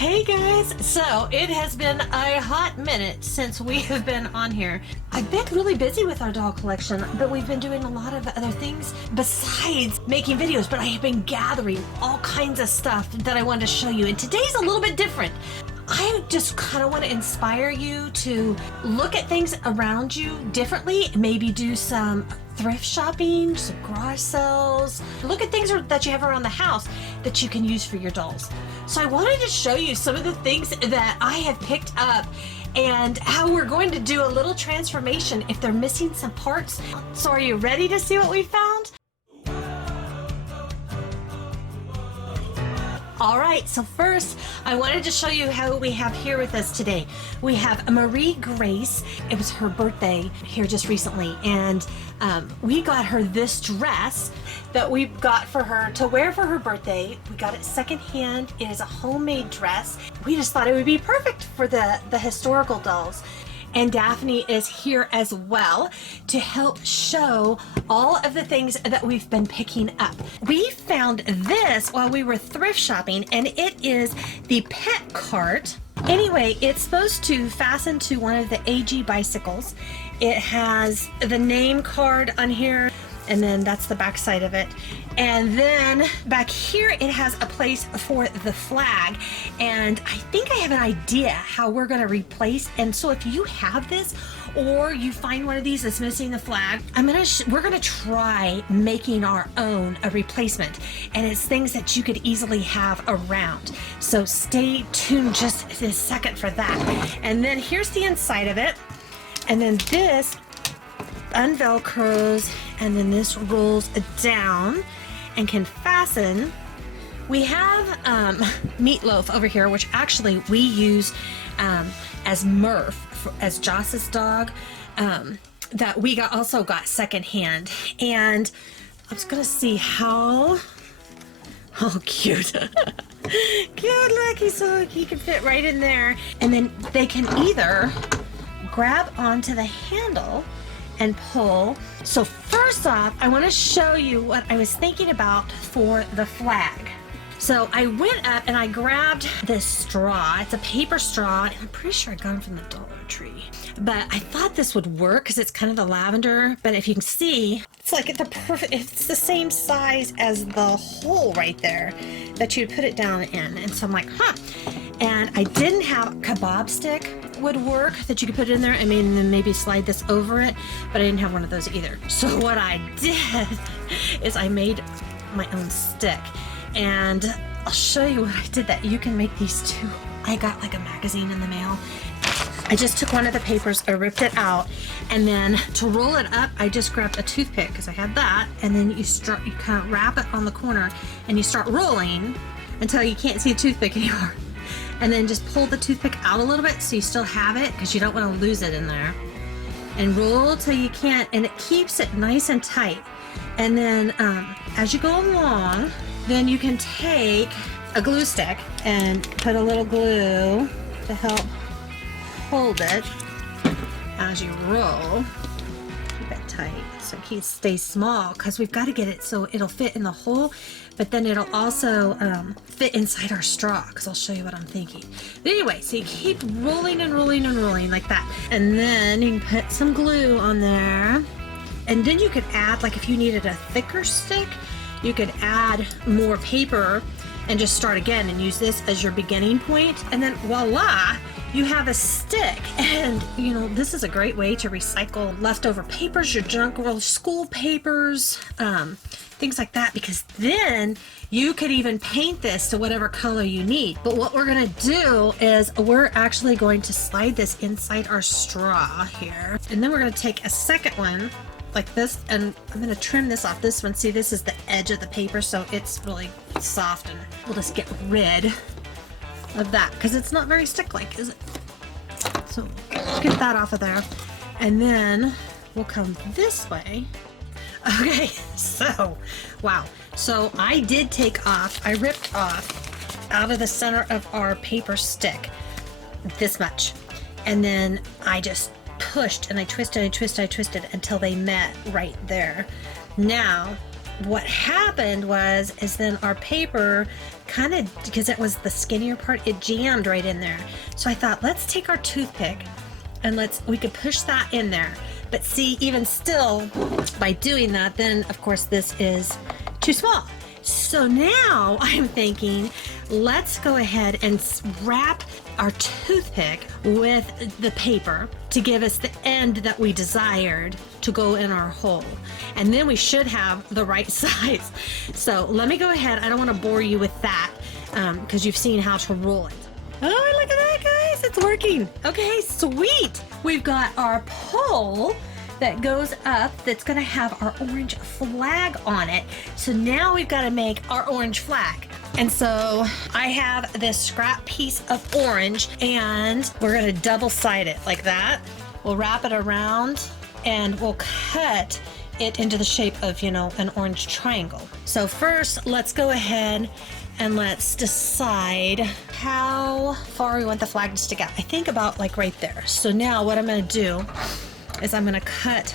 Hey guys, so it has been a hot minute since we have been on here. I've been really busy with our doll collection, but we've been doing a lot of other things besides making videos, but I have been gathering all kinds of stuff that I wanted to show you, and today's a little bit different. I just kind of want to inspire you to look at things around you differently, maybe do some thrift shopping, some garage sales, look at things that you have around the house that you can use for your dolls. So I wanted to show you some of the things that I have picked up and how we're going to do a little transformation if they're missing some parts. So are you ready to see what we found? All right, so first I wanted to show you how we have here with us today. We have Marie Grace. It was her birthday here just recently, and we got her this dress that we got for her to wear for her birthday. We got it secondhand. It is a homemade dress. We just thought it would be perfect for the historical dolls. And Daphne is here as well to help show all of the things that we've been picking up. We found this while we were thrift shopping, and it is the pet cart. Anyway, it's supposed to fasten to one of the AG bicycles. It has the name card on here, and then that's the back side of it. And then back here it has a place for the flag, and I think I have an idea how we're going to replace. And so if you have this or you find one of these that's missing the flag, we're going to try making our own a replacement, and it's things that you could easily have around. So stay tuned just a second for that. And then here's the inside of it, and then this unvelcros, and then this rolls down and can fasten. We have Meatloaf over here, which actually we use as Murph, as Joss's dog, that we also got secondhand. And I was gonna see how cute. Cute, look, he can fit right in there. And then they can either grab onto the handle and pull. So first off, I want to show you what I was thinking about for the flag. So I went up and I grabbed this straw. It's a paper straw, and I'm pretty sure I got it from the Dollar Tree. But I thought this would work because it's kind of the lavender. But if you can see, it's like it's the same size as the hole right there that you'd put it down in. And so I'm like, huh. And I didn't have kebab stick would work that you could put in there. I mean, then maybe slide this over it, but I didn't have one of those either. So what I did is I made my own stick, and I'll show you what I did that you can make these too. I got like a magazine in the mail. I just took one of the papers, I ripped it out, and then to roll it up, I just grabbed a toothpick because I had that, and then you kind of wrap it on the corner and you start rolling until you can't see a toothpick anymore. And then just pull the toothpick out a little bit so you still have it, because you don't want to lose it in there. And roll till you can't, and it keeps it nice and tight. And then as you go along, then you can take a glue stick and put a little glue to help hold it as you roll. Keep it tight so it stays small, because we've got to get it so it'll fit in the hole, but then it'll also fit inside our straw, because I'll show you what I'm thinking. But anyway, so you keep rolling and rolling and rolling like that, and then you can put some glue on there, and then you could add, like if you needed a thicker stick, you could add more paper and just start again and use this as your beginning point, and then voila, you have a stick. And you know, this is a great way to recycle leftover papers, your junk roll, school papers, things like that, because then you could even paint this to whatever color you need. But what we're gonna do is we're actually going to slide this inside our straw here, and then we're gonna take a second one like this, and I'm gonna trim this off this one. See, this is the edge of the paper, so it's really soft, and we'll just get rid of that because it's not very stick-like, is it? So let's get that off of there, and then we'll come this way. Okay, so wow, so I did take off, I ripped off out of the center of our paper stick this much, and then I just pushed and I twisted until they met right there. Now what happened is then our paper kind of, because it was the skinnier part, it jammed right in there. So I thought, let's take our toothpick and we could push that in there. But see, even still, by doing that, then of course this is too small. So now I'm thinking, let's go ahead and wrap our toothpick with the paper to give us the end that we desired to go in our hole. And then we should have the right size. So let me go ahead. I don't want to bore you with that because you've seen how to roll it. Oh, look at that, guys. It's working. Okay, sweet. We've got our pole that goes up that's going to have our orange flag on it. So now we've got to make our orange flag. And so I have this scrap piece of orange and we're going to double side it like that. We'll wrap it around and we'll cut it into the shape of, you know, an orange triangle. So first, let's go ahead and let's decide how far we want the flag to stick out. I think about like right there. So now what I'm going to do is I'm going to cut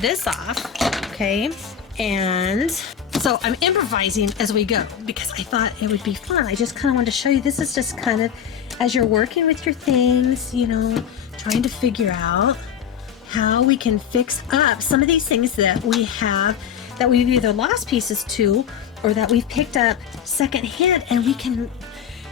this off, okay? And so I'm improvising as we go because I thought it would be fun. I just kind of wanted to show you, this is just kind of as you're working with your things, you know, trying to figure out how we can fix up some of these things that we have that we've either lost pieces to or that we've picked up secondhand, and we can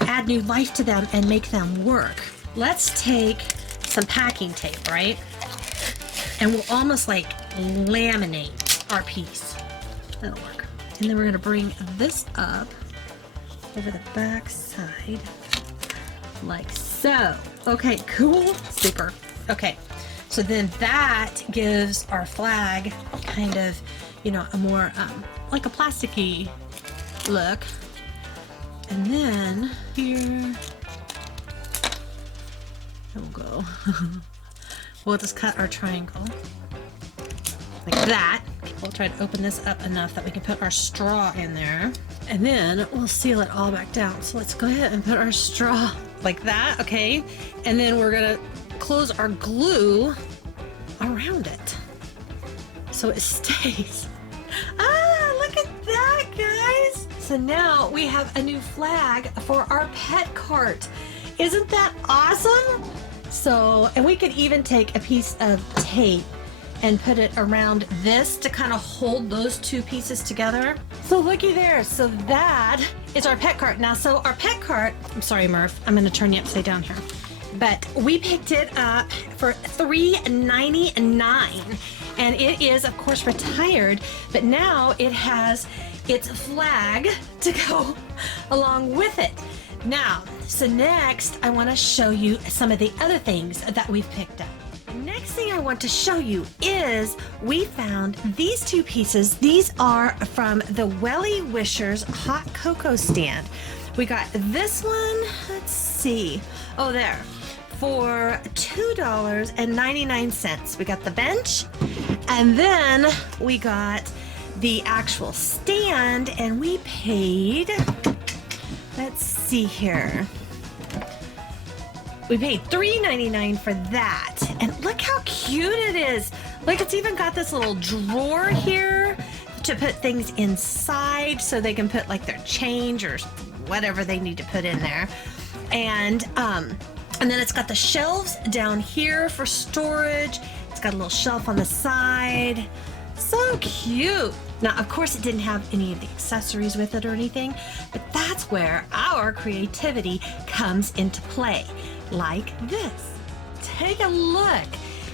add new life to them and make them work. Let's take some packing tape, right? And we'll almost like laminate our piece. That'll work. And then we're gonna bring this up over the back side like so. Okay, cool, super. Okay, so then that gives our flag kind of, you know, a more like a plasticky look. And then here, we'll go. We'll just cut our triangle like that. We'll try to open this up enough that we can put our straw in there. And then we'll seal it all back down. So let's go ahead and put our straw like that, okay? And then we're gonna close our glue around it so it stays. Ah, look at that, guys. So now we have a new flag for our pet cart. Isn't that awesome? So, and we could even take a piece of tape and put it around this to kind of hold those two pieces together. So looky there. So that is our pet cart. Now, so our pet cart, I'm sorry, Murph, I'm going to turn you upside down here. But we picked it up for $3.99. And it is, of course, retired, but now it has its flag to go along with it. Now, so next I want to show you some of the other things that we've picked up. Next thing I want to show you is we found these two pieces. These are from the Wellie Wishers hot cocoa stand. We got this one, let's see, oh there, for $2.99. We got the bench, and then we got the actual stand, and we paid, let's see here, we paid $3.99 for that. And look how cute it is. Look, it's even got this little drawer here to put things inside so they can put like their change or whatever they need to put in there. And then it's got the shelves down here for storage. It's got a little shelf on the side. So cute. Now, of course, it didn't have any of the accessories with it or anything, but that's where our creativity comes into play, like this. Take a look.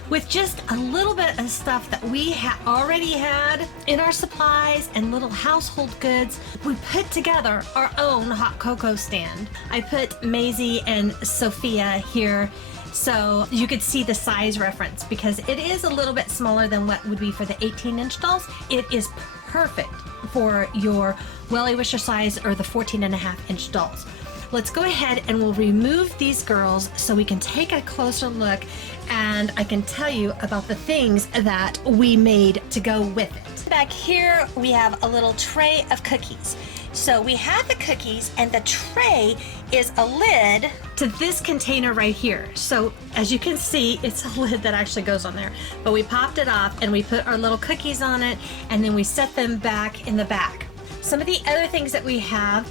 With just a little bit of stuff that we already had in our supplies and little household goods, we put together our own hot cocoa stand. I put Maisie and Sophia here so you could see the size reference, because it is a little bit smaller than what would be for the 18-inch dolls. It is perfect for your Wellie Wisher size or the 14.5-inch dolls. Let's go ahead and we'll remove these girls so we can take a closer look, and I can tell you about the things that we made to go with it. Back here we have a little tray of cookies. So we have the cookies, and the tray is a lid to this container right here. So as you can see, it's a lid that actually goes on there. But we popped it off and we put our little cookies on it, and then we set them back in the back. Some of the other things that we have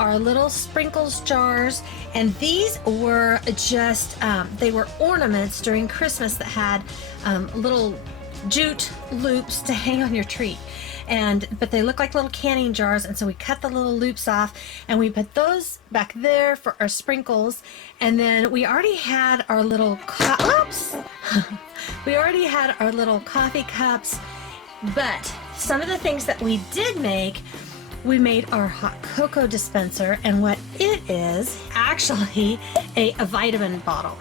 our little sprinkles jars, and these were just, they were ornaments during Christmas that had little jute loops to hang on your tree. But they look like little canning jars, and so we cut the little loops off and we put those back there for our sprinkles. And then we already had our little we already had our little coffee cups. But some of the things that we did make, we made our hot cocoa dispenser, and what it is actually a vitamin bottle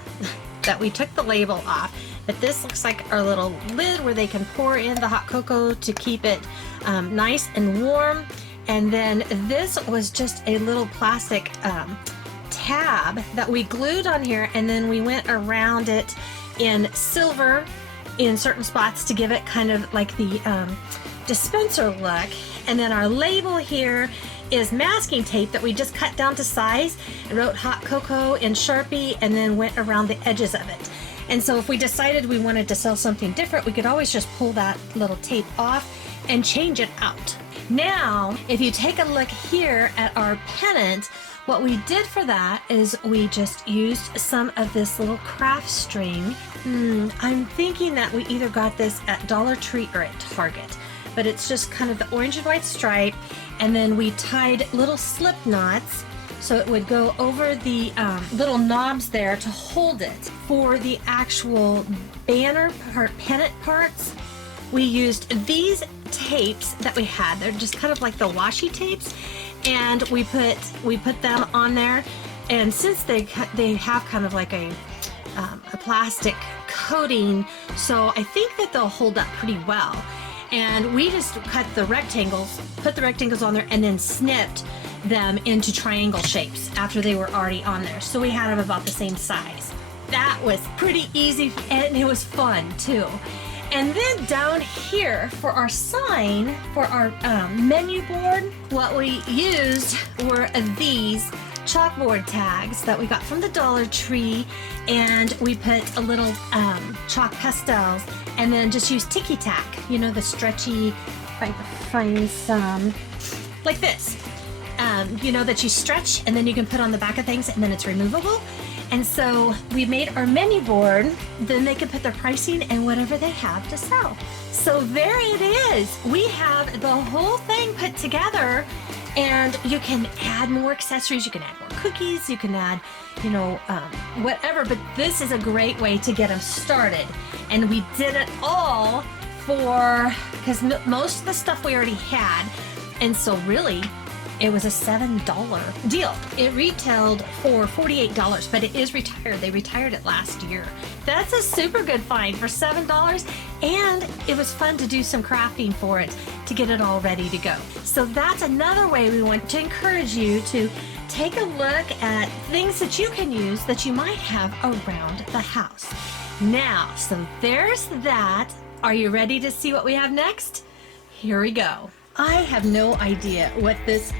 that we took the label off. But this looks like our little lid where they can pour in the hot cocoa to keep it nice and warm. And then this was just a little plastic tab that we glued on here, and then we went around it in silver in certain spots to give it kind of like the dispenser look. And then our label here is masking tape that we just cut down to size and wrote hot cocoa in Sharpie, and then went around the edges of it. And so if we decided we wanted to sell something different, we could always just pull that little tape off and change it out. Now, if you take a look here at our pennant, what we did for that is we just used some of this little craft string. I'm thinking that we either got this at Dollar Tree or at Target, but it's just kind of the orange and white stripe, and then we tied little slip knots so it would go over the little knobs there to hold it. For the actual banner part, pennant parts, we used these tapes that we had. They're just kind of like the washi tapes, and we put them on there. And since they have kind of like a plastic coating, so I think that they'll hold up pretty well. And we just cut the rectangles, put the rectangles on there, and then snipped them into triangle shapes after they were already on there. So we had them about the same size. That was pretty easy, and it was fun too. And then down here for our sign, for our menu board, what we used were these chalkboard tags that we got from the Dollar Tree, and we put a little chalk pastels, and then just use Tiki Tack, you know, the stretchy, if I can find some, like this, you know, that you stretch and then you can put on the back of things, and then it's removable. And so we made our menu board, then they can put their pricing and whatever they have to sell. So there it is. We have the whole thing put together, and you can add more accessories. You can add more cookies. You can add, you know, whatever. But this is a great way to get them started. And we did it all because most of the stuff we already had. And so really, it was a $7 deal. It retailed for $48, but it is retired. They retired it last year. That's a super good find for $7, and it was fun to do some crafting for it to get it all ready to go. So that's another way we want to encourage you to take a look at things that you can use that you might have around the house. Now, so there's that. Are you ready to see what we have next? Here we go. I have no idea what this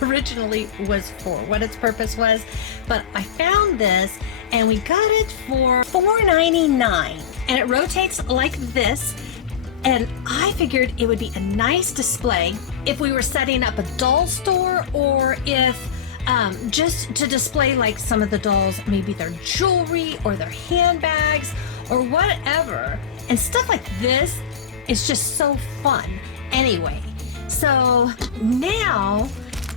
originally was for, what its purpose was, but I found this and we got it for $4.99, and it rotates like this, and I figured it would be a nice display if we were setting up a doll store, or if just to display like some of the dolls, maybe their jewelry or their handbags or whatever, and stuff like this is just so fun. Anyway, so now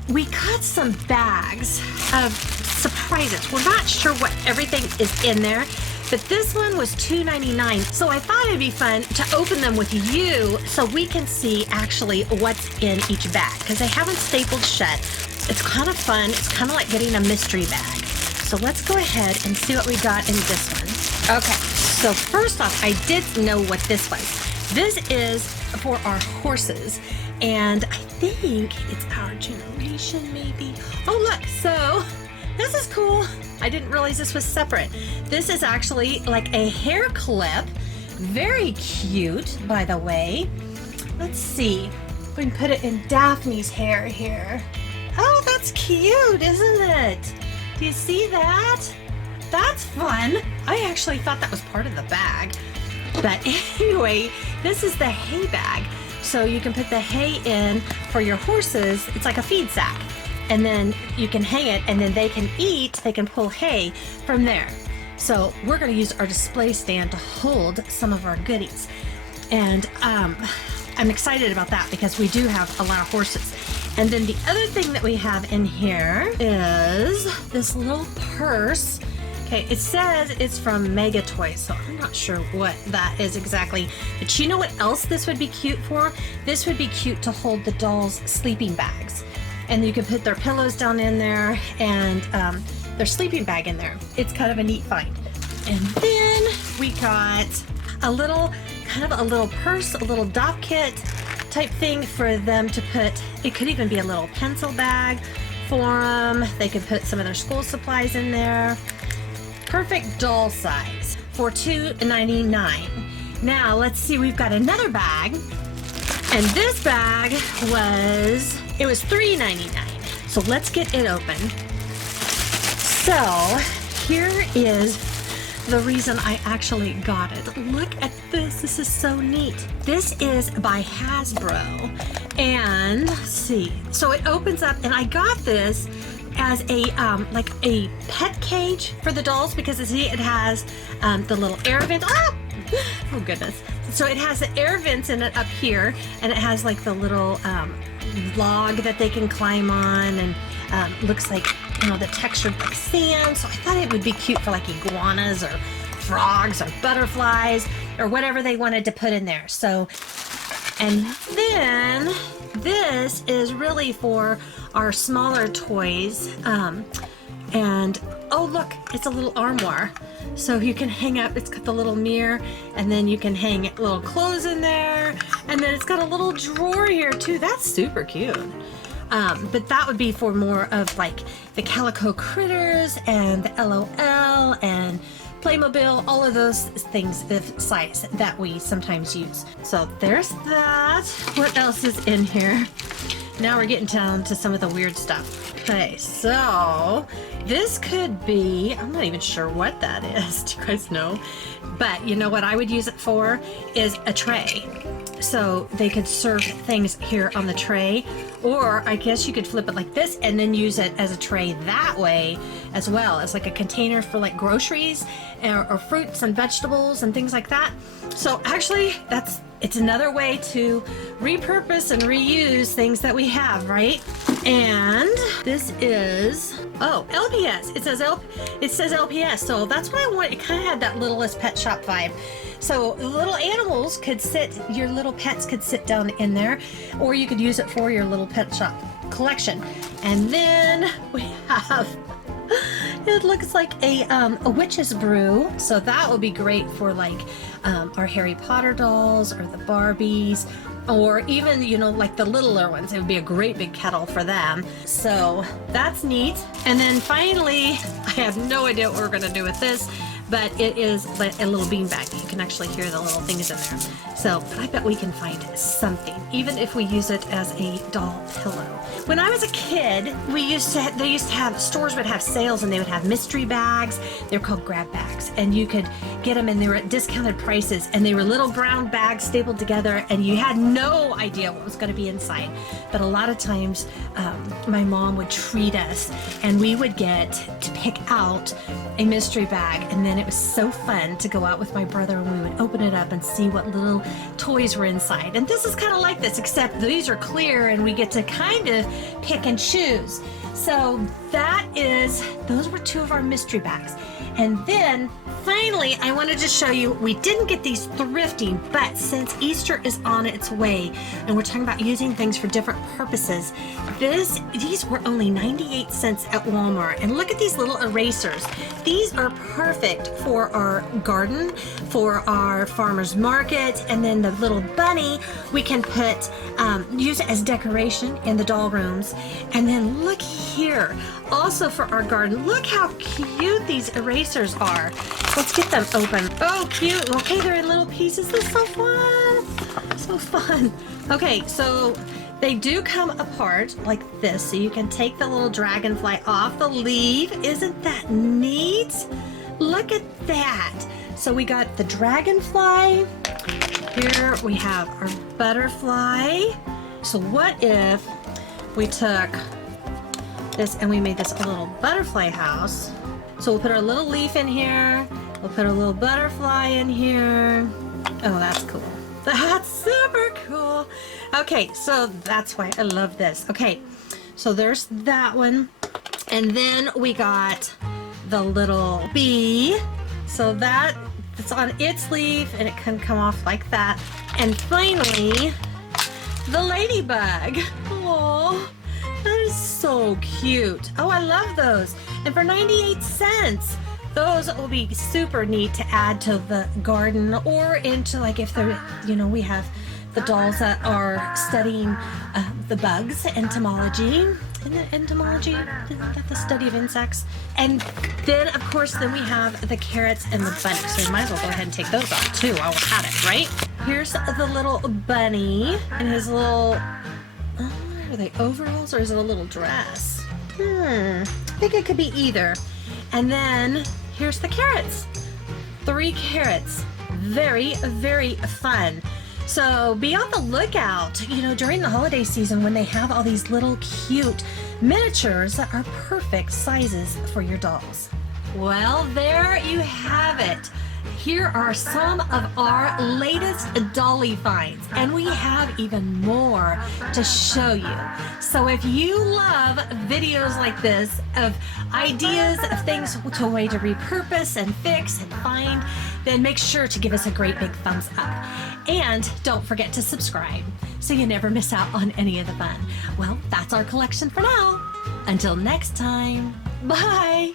we cut some bags of surprises. We're not sure what everything is in there, but this one was $2.99. So I thought it'd be fun to open them with you so we can see actually what's in each bag, because they haven't stapled shut. It's kind of fun. It's kind of like getting a mystery bag. So let's go ahead and see what we got in this one. Okay, so first off, I did know what this was. This is for our horses, and I think it's our generation, maybe. Oh, look, so this is cool. I didn't realize this was separate. This is actually like a hair clip. Very cute, by the way. Let's see. We can put it in Daphne's hair here. Oh, that's cute, isn't it? Do you see that? That's fun. I actually thought that was part of the bag. But anyway, this is the hay bag. So you can put the hay in for your horses. It's like a feed sack. And then you can hang it and then they can eat, they can pull hay from there. So we're going to use our display stand to hold some of our goodies. And I'm excited about that because we do have a lot of horses. And then the other thing that we have in here is this little purse. Okay, it says it's from Mega Toys, so I'm not sure what that is exactly. But you know what else this would be cute for? This would be cute to hold the dolls' sleeping bags. And you can put their pillows down in there and their sleeping bag in there. It's kind of a neat find. And then we got a little, kind of a little purse, a little doll kit type thing for them to put. It could even be a little pencil bag for them. They could put some of their school supplies in there. Perfect doll size for $2.99. Now let's see, we've got another bag, and this bag was $3.99. So let's get it open. So here is the reason I actually got it. Look at this. This is so neat. This is by Hasbro. And let's see. So it opens up, and I got this as a like a pet cage for the dolls because it has the little air vent. Oh goodness. So it has the air vents in it up here, and it has like the little log that they can climb on, and looks like, you know, the textured like sand. So I thought it would be cute for like iguanas or frogs or butterflies or whatever they wanted to put in there. So, and then this is really for our smaller toys. And oh look, it's a little armoire. So you can hang up, it's got the little mirror, and then you can hang little clothes in there. And then it's got a little drawer here too. That's super cute. But that would be for more of like the Calico Critters and the LOL and Playmobil, all of those things of size that we sometimes use. So there's that. What else is in here? Now we're getting down to some of the weird stuff. Okay, so this could be, I'm not even sure what that is. Do you guys know? But you know what I would use it for is a tray. So they could serve things here on the tray, or I guess you could flip it like this and then use it as a tray that way as well, as like a container for like groceries or fruits and vegetables and things like that. So actually it's another way to repurpose and reuse things that we have, right? And this is, oh, LPS. It says LPS. So that's what I want. It kind of had that Littlest Pet Shop vibe. So little animals could sit, your little pets could sit down in there, or you could use it for your little pet shop collection. And then we have, it looks like a witch's brew. So that would be great for like our Harry Potter dolls or the Barbies, or even, you know, like the littler ones. It would be a great big kettle for them. So that's neat. And then finally, I have no idea what we're gonna do with this, but it is like a little bean bag. You can actually hear the little things in there. So I bet we can find something, even if we use it as a doll pillow. When I was a kid, they used to have, stores would have sales, and they would have mystery bags. They're called grab bags, and you could get them, and they were at discounted prices, and they were little brown bags stapled together, and you had no idea what was going to be inside. But a lot of times, my mom would treat us, and we would get to pick out a mystery bag, and then it was so fun to go out with my brother, and we would open it up and see what little toys were inside. And this is kind of like this, except these are clear, and we get to kind of pick and choose. So those were two of our mystery bags. And then finally, I wanted to show you, we didn't get these thrifting, but since Easter is on its way, and we're talking about using things for different purposes, these were only 98 cents at Walmart. And look at these little erasers. These are perfect for our garden, for our farmer's market, and then the little bunny, we can use it as decoration in the doll rooms. And then look here, also for our garden. Look how cute these erasers are. Let's get them open. Oh, cute. Okay, they're in little pieces. This is so fun. So fun. Okay, so They do come apart like this, so you can take the little dragonfly off the leaf. Isn't that neat? Look at that. So we got the dragonfly. Here we have our butterfly. So what if we took this and we made this a little butterfly house? So we'll put our little leaf in here. We'll put our little butterfly in here. Oh, that's cool. That's super cool. Okay, so that's why I love this. Okay, so there's that one. And then we got the little bee. So it's on its leaf and it can come off like that. And finally, the ladybug. Oh, that is so cute. Oh, I love those. And for 98 cents. Those will be super neat to add to the garden, or into, like, if they're, we have the dolls that are studying the bugs, entomology. Isn't it entomology? Isn't that the study of insects? And then, of course, then we have the carrots and the bunny. So we might as well go ahead and take those off too while we're at it, right? Here's the little bunny and his little, are they overalls or is it a little dress? I think it could be either. And then here's the carrots. 3 carrots. Very, very fun. So be on the lookout, during the holiday season when they have all these little cute miniatures that are perfect sizes for your dolls. Well, there you have it. Here are some of our latest dolly finds, and we have even more to show you. So if you love videos like this of ideas of things to a way to repurpose and fix and find, then make sure to give us a great big thumbs up. And don't forget to subscribe so you never miss out on any of the fun. Well, that's our collection for now. Until next time, bye.